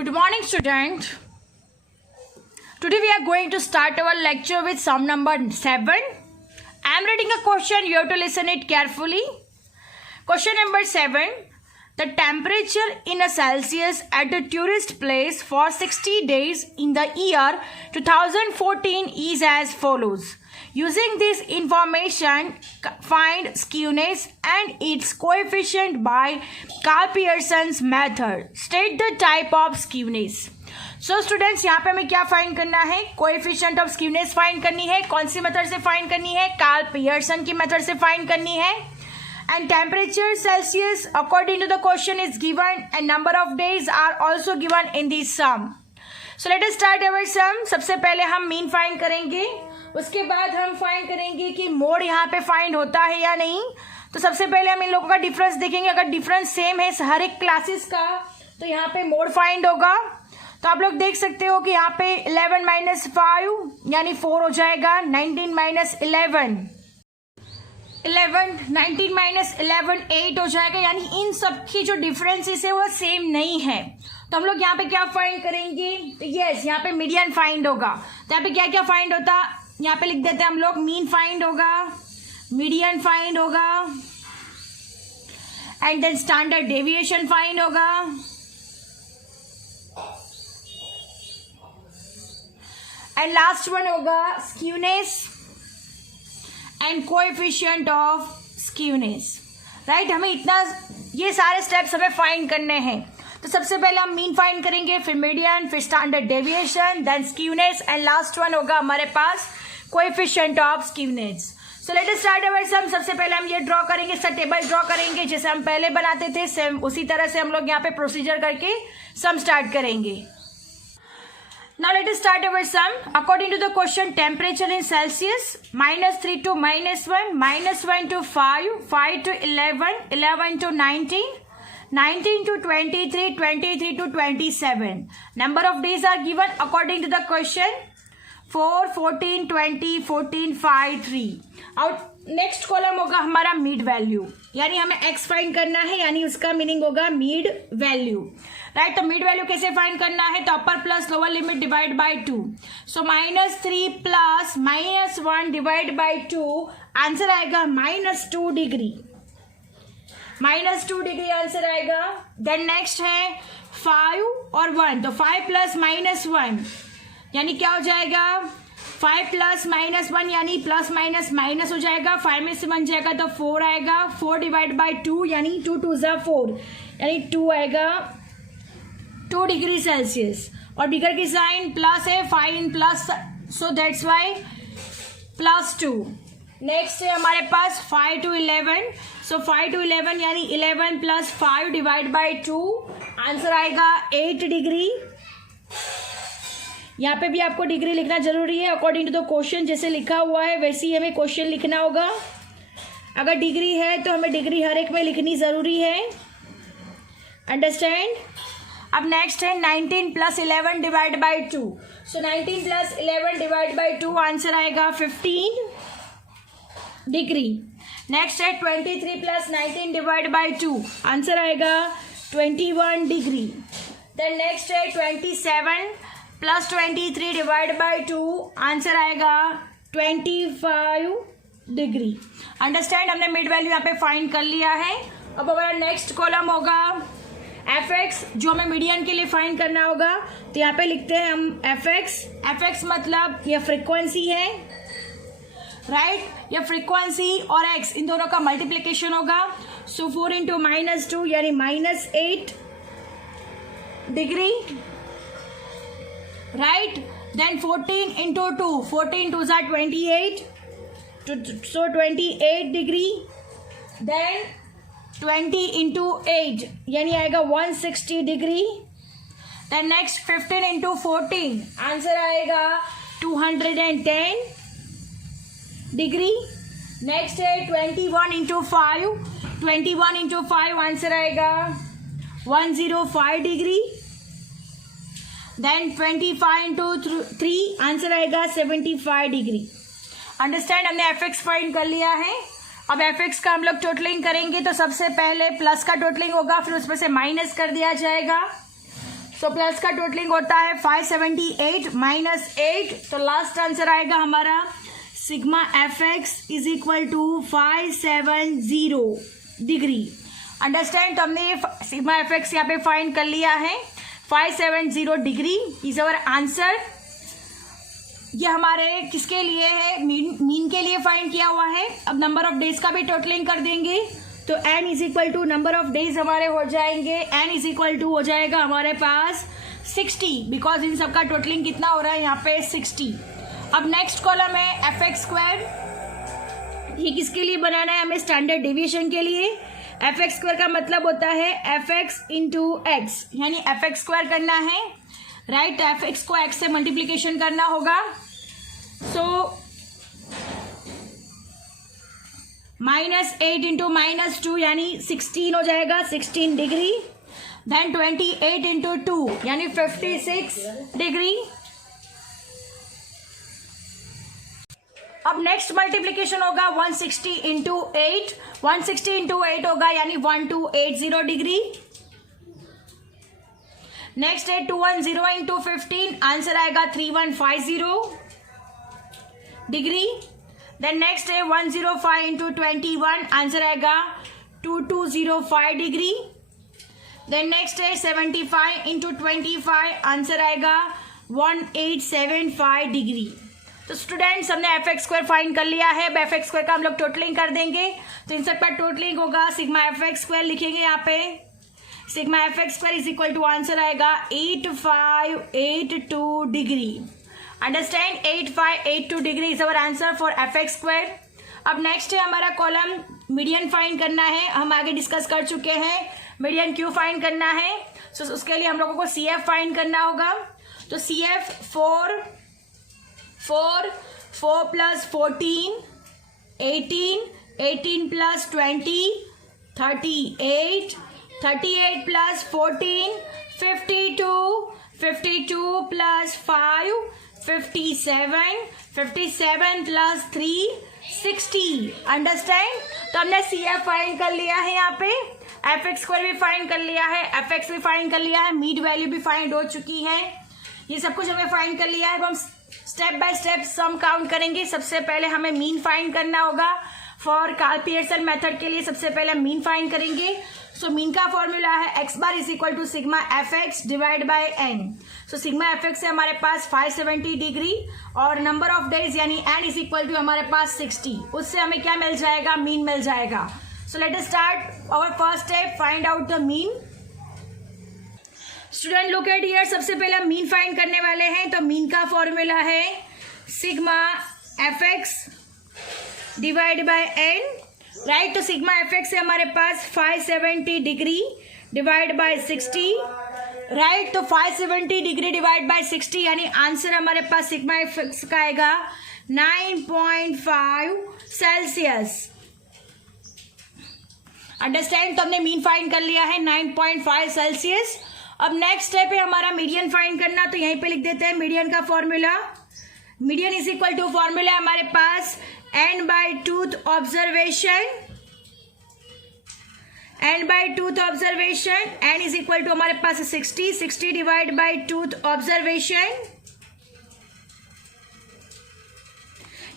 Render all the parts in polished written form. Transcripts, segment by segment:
Good morning, student. Today we are going to start our lecture with sum number 7. I am reading a question. You have to listen it carefully. Question number 7. The temperature in a Celsius at a tourist place for 60 days in the year 2014 is as follows. Using this information, find skewness and its coefficient by Carl Pearson's method. State the type of skewness. So students, यहाँ पे हमें क्या find करना है? Coefficient of skewness find करनी है. कौन सी method से फाइंड करनी है? कार्ल पियर्सन की मेथड से फाइंड करनी है. And temperature Celsius according to the question is given and number of days are also given in this sum. So let us start our sum. सबसे पहले हम मीन फाइंड करेंगे, उसके बाद हम फाइंड करेंगे कि मोड यहाँ पे फाइंड होता है या नहीं. तो सबसे पहले हम इन लोगों का डिफरेंस देखेंगे. अगर डिफरेंस सेम है हर एक क्लासेस का तो यहाँ पे मोड फाइंड होगा. तो आप लोग देख सकते हो कि यहाँ पे 11 माइनस 5 यानी 4 हो जाएगा. 19 माइनस 11 19 माइनस 11 8 हो जाएगा. यानी इन सब की जो डिफरेंसेस है वो सेम नहीं है. तो हम लोग यहाँ पे क्या फाइंड करेंगे? तो यस, यहाँ पे मीडियन फाइंड होगा. तो यहाँ पे क्या क्या फाइंड होता, यहाँ पे लिख देते हैं हम लोग. मीन फाइंड होगा, मीडियन फाइंड होगा, and then standard deviation find होगा, एंड लास्ट वन होगा skewness and coefficient of skewness. Right, हमें इतना ये सारे स्टेप्स हमें फाइंड करने हैं. तो सबसे पहले हम मीन फाइंड करेंगे, फिर मीडियन, फिर standard deviation, then skewness, and last one होगा हमारे पास coefficient of skewness. So let us start our sum. सबसे पहले हम ये ड्रॉ करेंगे, इसका टेबल ड्रॉ करेंगे जैसे हम पहले बनाते थे. सेम उसी तरह से हम लोग यहाँ पे प्रोसीजर करके सम स्टार्ट करेंगे. Now let us start our sum. According to the question, temperature in Celsius, -3 to -1, -1 to 5, 5 to 11, 11 to 19, 19 to 23, 23 to 27. Number of days are given according to the question. 4, 14, 20, 14, 5, 3. और नेक्स्ट कॉलम होगा हमारा mid value, यानी हमें x find करना है, यानी उसका meaning होगा मिड वैल्यू. राइट, तो मिड वैल्यू कैसे फाइंड करना है? तो अपर plus lower limit divide by 2. So -3 plus -1 divide by 2, answer आएगा -2 डिग्री. -2 डिग्री आंसर आएगा. देन नेक्स्ट है 5 और 1, तो 5 प्लस -1 यानी क्या हो जाएगा? 5 प्लस -1 यानी प्लस माइनस माइनस हो जाएगा. 5 में से 1 जाएगा तो 4 आएगा. 4 डिवाइड बाय 2 यानी 2 2 ज़ा 4 यानी 2 आएगा. 2 डिग्री सेल्सियस. और डिग्री की साइन प्लस है, 5 इन plus, so that's Y +2. Next है हमारे पास 5 to 11. सो 5 to 11 यानी 11 प्लस 5 डिवाइड बाय 2, आंसर आएगा 8 डिग्री. यहाँ पे भी आपको डिग्री लिखना जरूरी है. अकॉर्डिंग टू द क्वेश्चन जैसे लिखा हुआ है वैसे ही हमें क्वेश्चन लिखना होगा. अगर डिग्री है तो हमें डिग्री हर एक में लिखनी जरूरी है. अंडरस्टैंड. अब नेक्स्ट है 19 plus 11 divide by 2. So 19 plus 11 divide by 2, answer आएगा 15 डिग्री. नेक्स्ट है 23 प्लस 19 डिवाइड बाई 2, आंसर आएगा 21 डिग्री. देन नेक्स्ट है 27 प्लस 23 डिवाइड बाई 2, आंसर आएगा 25 डिग्री. अंडरस्टैंड, हमने मिड वैल्यू यहाँ पे फाइंड कर लिया है. अब हमारा नेक्स्ट कॉलम होगा fx, जो हमें मीडियन के लिए फाइंड करना होगा. तो यहाँ पे लिखते हैं हम fx मतलब ये फ्रीक्वेंसी है. राइट, ये फ्रीक्वेंसी और x इन दोनों का मल्टीप्लीकेशन होगा. सो 4 इंटू -2 यानी -8 डिग्री. राइट, देन 14 इंटू 2, 14 2 ज़ा 28, सो 28 डिग्री. देन 20 इंटू 8 यानी आएगा 160 degree. Then next 15 into 14, answer आएगा 210 डिग्री. नेक्स्ट है 21 इंटू 5, 21 इंटू 5 आंसर आएगा 105 डिग्री. देन 25 इंटू 3 आंसर आएगा 75 डिग्री. अंडरस्टैंड, हमने fx फाइंड कर लिया है. अब fx का हम लोग टोटलिंग करेंगे. तो सबसे पहले प्लस का टोटलिंग होगा, फिर उसमें से माइनस कर दिया जाएगा. सो प्लस का टोटलिंग होता है 578 माइनस 8, तो लास्ट आंसर आएगा हमारा sigma F X is equal to 570 degree. Understand? तो हमने ये सिग्मा एफ एक्स यहाँ पे फाइंड कर लिया है, 570 डिग्री इज अवर आंसर। ये हमारे किसके लिए है? मीन के लिए फाइंड किया हुआ है। अब नंबर ऑफ डेज का भी टोटलिंग कर देंगे, तो n is equal to number of days हमारे हो जाएंगे, n इज इक्वल टू हो जाएगा हमारे पास 60, बिकॉज इन सबका टोटलिंग कितना हो रहा है यहाँ पे 60। अब नेक्स्ट कॉलम है एफ एक्स स्क्वायर। ये किसके लिए बनाना है? हमें स्टैंडर्ड डेविएशन के लिए। एफ एक्स स्क्वायर का मतलब होता है एफ एक्स इंटू एक्स, यानी एफ एक्स स्क्वायर करना है, राइट? एफ एक्स को एक्स से मल्टीप्लीकेशन करना होगा। सो -8 इंटू -2 यानी 16 हो जाएगा, 16 डिग्री। देन 28 इंटू 2 यानी 56 डिग्री। अब नेक्स्ट मल्टीप्लीकेशन होगा 160 इंटू 8, 160 इंटू 8 होगा यानी 1280 डिग्री। नेक्स्ट है 210 इंटू 15, आंसर आएगा 3150 डिग्री। देन नेक्स्ट है 105 इंटू 21, आंसर आएगा 2205 डिग्री। देन नेक्स्ट है 75 इंटू 25, आंसर आएगा 1875 डिग्री। तो स्टूडेंट्स हमने एफ एक्स स्क्वायर फाइंड कर लिया है। अब एफ एक्स स्क्वायर का हम लोग टोटलिंग कर देंगे, तो इन सब का टोटलिंग होगा सिग्मा एफ एक्स स्क्वायर लिखेंगे यहाँ पे। Sigma F X square is equal to answer आएगा 8582 degree. Understand? 8582 degree is our answer for F X square. अब नेक्स्ट है हमारा कॉलम मीडियन फाइंड करना है। हम आगे डिस्कस कर चुके हैं मीडियन क्यों फाइंड करना है। सो उसके लिए हम लोगों को सी एफ फाइंड करना होगा। तो C F 4 plus 14 18, 18 plus 20 38, 38 plus 14 52, 52 plus 5 57, 57 plus 3 60। Understand? तो हमने सी एफ फाइंड कर लिया है, यहाँ पे एफ एक्स स्क्वायर भी फाइंड कर लिया है, एफ एक्स भी फाइंड कर लिया है, मीड वैल्यू भी फाइंड हो चुकी है। ये सब कुछ हमें फाइंड कर लिया है। अब हम step by step some count करेंगे। सबसे पहले हमें मीन फाइंड करना होगा। फॉर कार्ल पियर्सन मेथड के लिए सबसे पहले मीन फाइंड करेंगे। सो मीन का फॉर्मूला है X bar is equal to sigma F X divide by N. So sigma F X से हमारे पास 570 डिग्री और नंबर ऑफ डेज यानी एन इज इक्वल टू हमारे पास 60। उससे हमें क्या मिल जाएगा? मीन मिल जाएगा। So let us start our first step, find out the mean. Student look at here, सबसे पहले हम मीन फाइंड करने वाले हैं। तो मीन का फॉर्मूला है sigma F X divide by N, right? तो सिग्मा एफ एक्स से हमारे पास 570 डिग्री डिवाइड बाय 60, राइट? तो 570 डिग्री डिवाइड बाय 60 यानी आंसर हमारे पास सिग्मा एफ एक्स का आएगा 9.5 सेल्सियस। अंडरस्टैंड? तो हमने मीन फाइंड कर लिया है 9.5 सेल्सियस। अब नेक्स्ट स्टेप है हमारा मीडियन फाइंड करना। तो यहीं पे लिख देते हैं मीडियन का formula. Median is equal to formula हमारे पास N by twoth observation, N by twoth observation, N is equal to हमारे पास 60, 60 डिवाइड बाय टूथ ऑब्जर्वेशन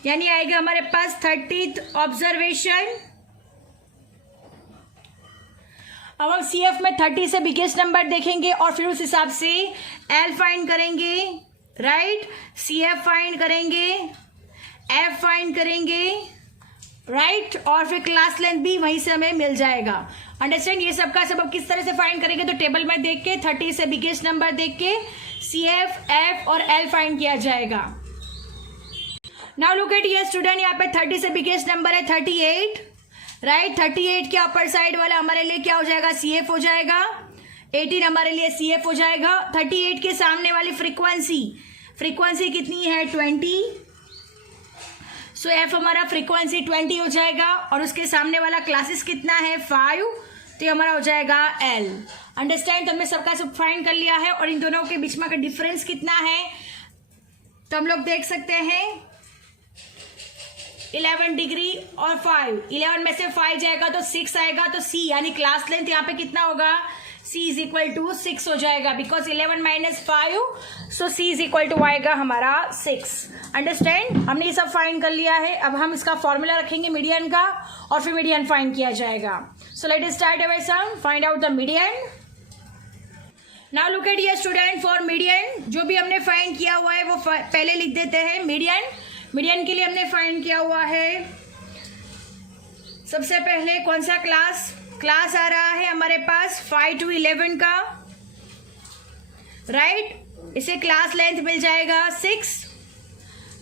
यानी आएगा हमारे पास 30th ऑब्जर्वेशन। अब हम सी एफ में 30 से बिगेस्ट नंबर देखेंगे और फिर उस हिसाब से एल फाइंड करेंगे, राइट? सी एफ फाइंड करेंगे, एफ फाइंड करेंगे, राइट? और फिर क्लास लेंथ भी वहीं से हमें मिल जाएगा। अंडरस्टैंड? ये सब का सब अब किस तरह से फाइंड करेंगे? तो टेबल में देख के 30 से बिगेस्ट नंबर देख के सी एफ, एफ और एल फाइंड किया जाएगा। Now look at here student, यहाँ पे 30 से बिगेस्ट नंबर है 38, राइट? 38 के अपर साइड वाला हमारे लिए क्या हो जाएगा? सी एफ हो जाएगा। 18 हमारे लिए सी एफ हो जाएगा। 38 के सामने वाली फ्रीक्वेंसी कितनी है? 20। सो एफ हमारा फ्रीक्वेंसी 20 हो जाएगा और उसके सामने वाला क्लासेस कितना है? 5, तो ये हमारा हो जाएगा एल। अंडरस्टैंड? तो हमने सबका सब फाइंड कर लिया है और इन दोनों के बीच में का डिफरेंस कितना है तो हम लोग देख सकते हैं 11 डिग्री और 5। 11 में से 5 जाएगा तो 6 आएगा, तो सी यानी क्लास लेंथ यहाँ पे कितना होगा? c इज इक्वल टू 6 हो जाएगा, because 11 minus 5, so c is equal to आएगा हमारा 6। अंडरस्टैंड? हमने ये सब फाइंड कर लिया है। अब हम इसका फॉर्मूला रखेंगे मीडियन का, और फिर मीडियन फाइंड किया जाएगा। So let us start our sum, find out the median. Now look at dear student, for median जो भी हमने फाइंड किया हुआ है वो पहले लिख देते हैं। मीडियन के लिए हमने फाइंड किया हुआ है, सबसे पहले कौन सा क्लास आ रहा है हमारे पास 5 to 11 का, राइट। इसे क्लास लेंथ मिल जाएगा 6,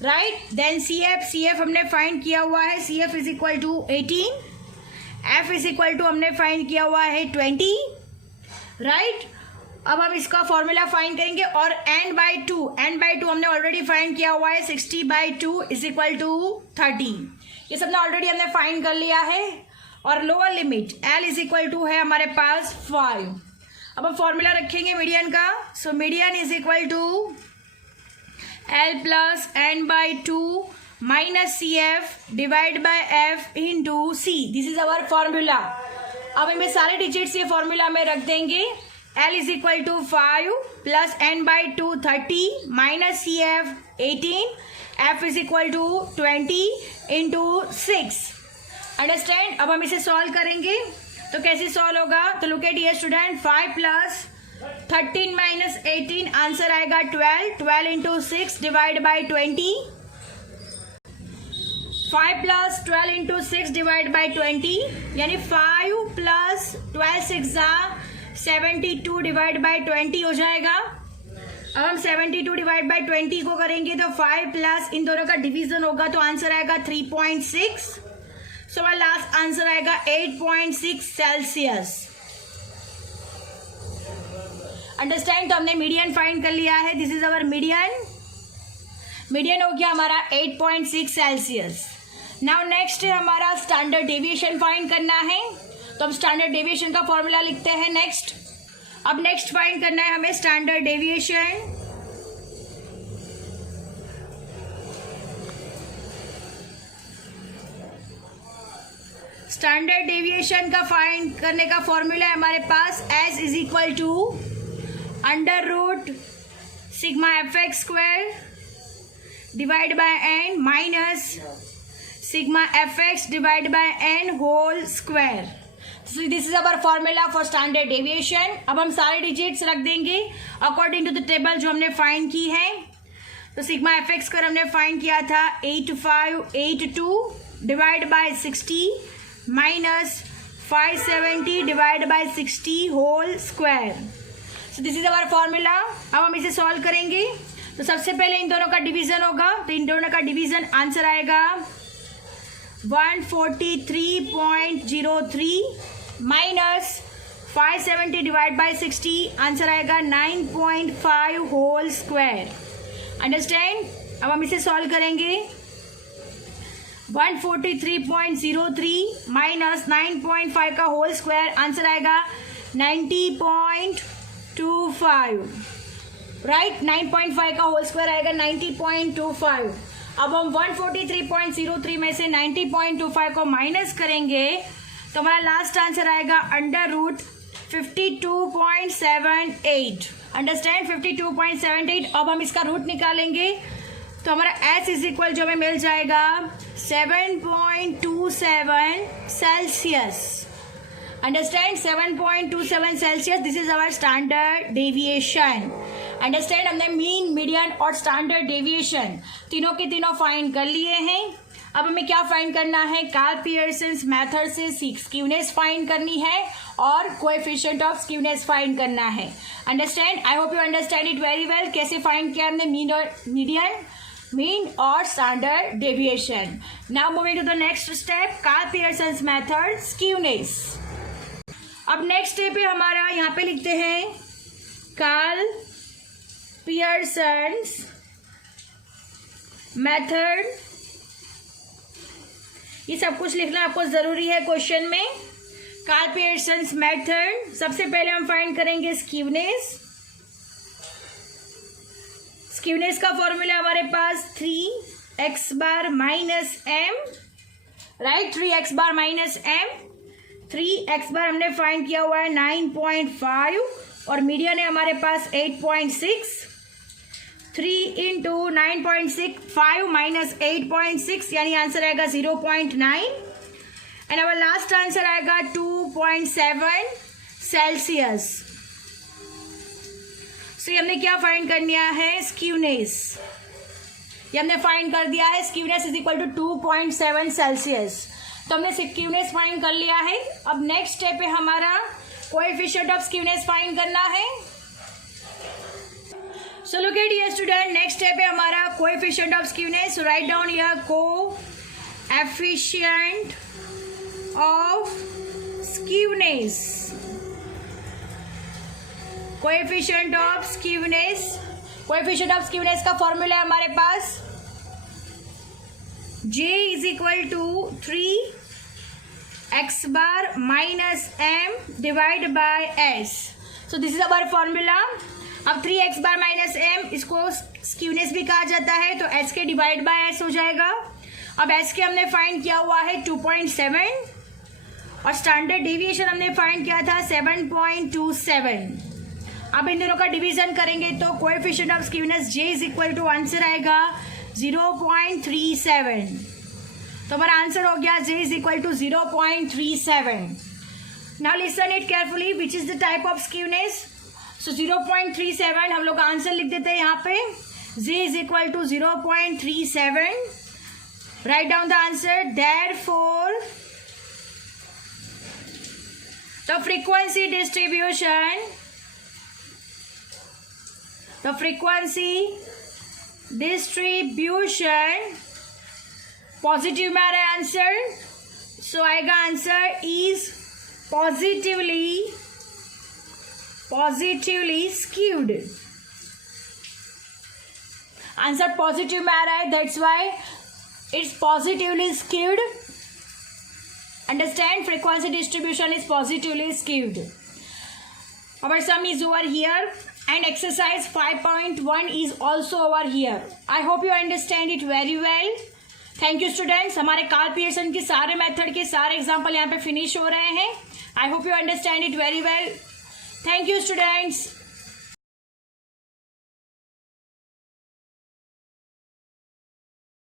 राइट। देन CF हमने फाइंड किया हुआ है, CF is equal to 18, F is equal to हमने फाइंड किया हुआ है 20, राइट। अब हम इसका फॉर्मूला फाइंड करेंगे, और n/2 हमने ऑलरेडी फाइंड किया हुआ है, 60/2 इज इक्वल टू 30। ये सब ऑलरेडी हमने फाइंड कर लिया है। और lower limit L is equal to है हमारे पास 5। अब हम फॉर्मूला रखेंगे मीडियन का। So median is equal to L plus n/2 minus CF divide by F into C। This is our formula. अब हमें सारे डिजिट्स ये फॉर्मूला में रख देंगे। L is equal to 5 plus n/2 30 minus CF 18, F is equal to 20 into 6। Understand? अब हम इसे सॉल्व करेंगे, तो कैसे सॉल्व होगा? तो look at dear student, 5 plus 13 minus 18, answer आएगा 12 into 6 divide by 20। 5 plus 12 into 6 divide by 20, यानी 5 प्लस 12 6 72 डिवाइड बाई 20 हो जाएगा। अब हम 72 डिवाइड बाई 20 को करेंगे तो 5 प्लस इन दोनों का डिवीजन होगा, तो आंसर आएगा 3.6। सो हमारा लास्ट आंसर आएगा 8.6 सेल्सियस। अंडरस्टैंड? तो हमने मीडियन फाइंड कर लिया है। दिस इज अवर मीडियन हो गया हमारा 8.6 सेल्सियस। नाउ नेक्स्ट है हमारा स्टैंडर्ड डेविएशन फाइंड करना है, तो हम स्टैंडर्ड डेविएशन का फॉर्मूला लिखते हैं नेक्स्ट। अब नेक्स्ट फाइंड करना है हमें स्टैंडर्ड डेविएशन। स्टैंडर्ड डेविएशन का फाइंड करने का फॉर्मूला है हमारे पास S is equal to under root sigma fx square divide by n minus sigma fx divide by n whole square. So this is our formula for standard deviation। अब हम सारे digits रख देंगे अकॉर्डिंग टू द टेबल जो हमने find की है। तो सिग्मा fx स्क्वायर हमने फाइंड किया था 8582 divide by 60 minus 570 divide by 60 whole square. So this is our formula. अब हम इसे सॉल्व करेंगे, तो सबसे पहले इन दोनों का डिवीजन होगा, तो इन दोनों का डिवीजन आंसर आएगा 143.03 माइनस 570 डिवाइड बाय 60, आंसर आएगा 9.5 होल स्क्वायर। अंडरस्टैंड? अब हम इसे सॉल्व करेंगे। 143.03 माइनस 9.5 का होल स्क्वायर, आंसर आएगा 90.25, राइट। 9.5 का होल स्क्वायर आएगा 90.25। अब हम 143.03 में से 90.25 को माइनस करेंगे, तो हमारा लास्ट आंसर आएगा अंडर रूट 52.78। अंडरस्टैंड? 52.78। अब हम इसका रूट निकालेंगे, तो हमारा S इज इक्वल जो हमें मिल जाएगा 7.27 Celsius. Understand? 7.27 Celsius. This is our standard deviation. Understand? हमने मीन, मीडियन और स्टैंडर्ड डेविएशन तीनों के तीनों फाइंड कर लिए हैं। अब हमें क्या फाइंड करना है? कार्ल पियर्सन्स मेथड से स्क्यूनेस फाइंड करनी है और कोएफिशिएंट ऑफ स्क्यूनेस फाइंड करना है। Understand? I hope you understand it very well. कैसे फाइंड किया हमने मीन और मीडियन, मीन और standard deviation. Now moving to the next step, Karl Pearson's method skewness. अब नेक्स्ट स्टेप है हमारा, यहाँ पे लिखते हैं कार्ल पियर्सन्स मेथड। ये सब कुछ लिखना आपको जरूरी है क्वेश्चन में। कार्ल पियर्सन्स मेथड, सबसे पहले हम फाइंड करेंगे स्क्यूनेस। स्क्यूनेस का फॉर्मूला हमारे पास 3x bar minus m, right. 3x bar minus m। 3x बार हमने फाइंड किया हुआ है 9.5 और मीडियन है हमारे पास 8.6। 3 इंटू 9.65 माइनस 8.6 यानी आंसर आएगा 0.9 एंड अवर लास्ट आंसर आएगा 2.7 सेल्सियस। सो हमने क्या फाइंड करना है, स्क्यूनेस। ये हमने फाइंड कर दिया है, skewness is equal to 2.7 Celsius. तो हमने स्क्यूनेस फाइंड कर लिया है। अब नेक्स्ट स्टेप है हमारा कोएफिशिएंट ऑफ स्क्यूनेस फाइंड करना है। So look at here student, next step है हमारा coefficient of skewness. So write down here coefficient of skewness. Coefficient of skewness, coefficient of skewness का फॉर्मूला है हमारे पास J is equal to 3x bar minus m divide by s। So this is our formula. अब 3x bar minus m इसको skewness भी कहा जाता है, तो s के डिवाइड बाय s हो जाएगा। अब s के हमने फाइंड किया हुआ है 2.7 और स्टैंडर्ड डेविएशन हमने फाइंड किया था 7.27। अब इन दोनों का डिवीजन करेंगे तो coefficient of skewness J is equal to answer आएगा 0.37। तो हमारा आंसर हो गया J is equal to 0.37। Now listen it carefully, which is the type of skewness. So 0.37 हम लोग आंसर लिख देते हैं यहाँ पे। J is equal to 0.37। Write down the answer. Therefore the frequency distribution positive में आ रहा है आंसर, सो आएगा answer is positively skewed. Answer positive में आ रहा है, that's why it's positively skewed. Understand, frequency distribution is positively skewed. Our sum is over here and exercise 5.1 is also over here. I hope you understand it very well. Thank you students. हमारे Karl Pearson के सारे method के सारे example यहाँ पे finish हो रहे हैं। I hope you understand it very well. Thank you students.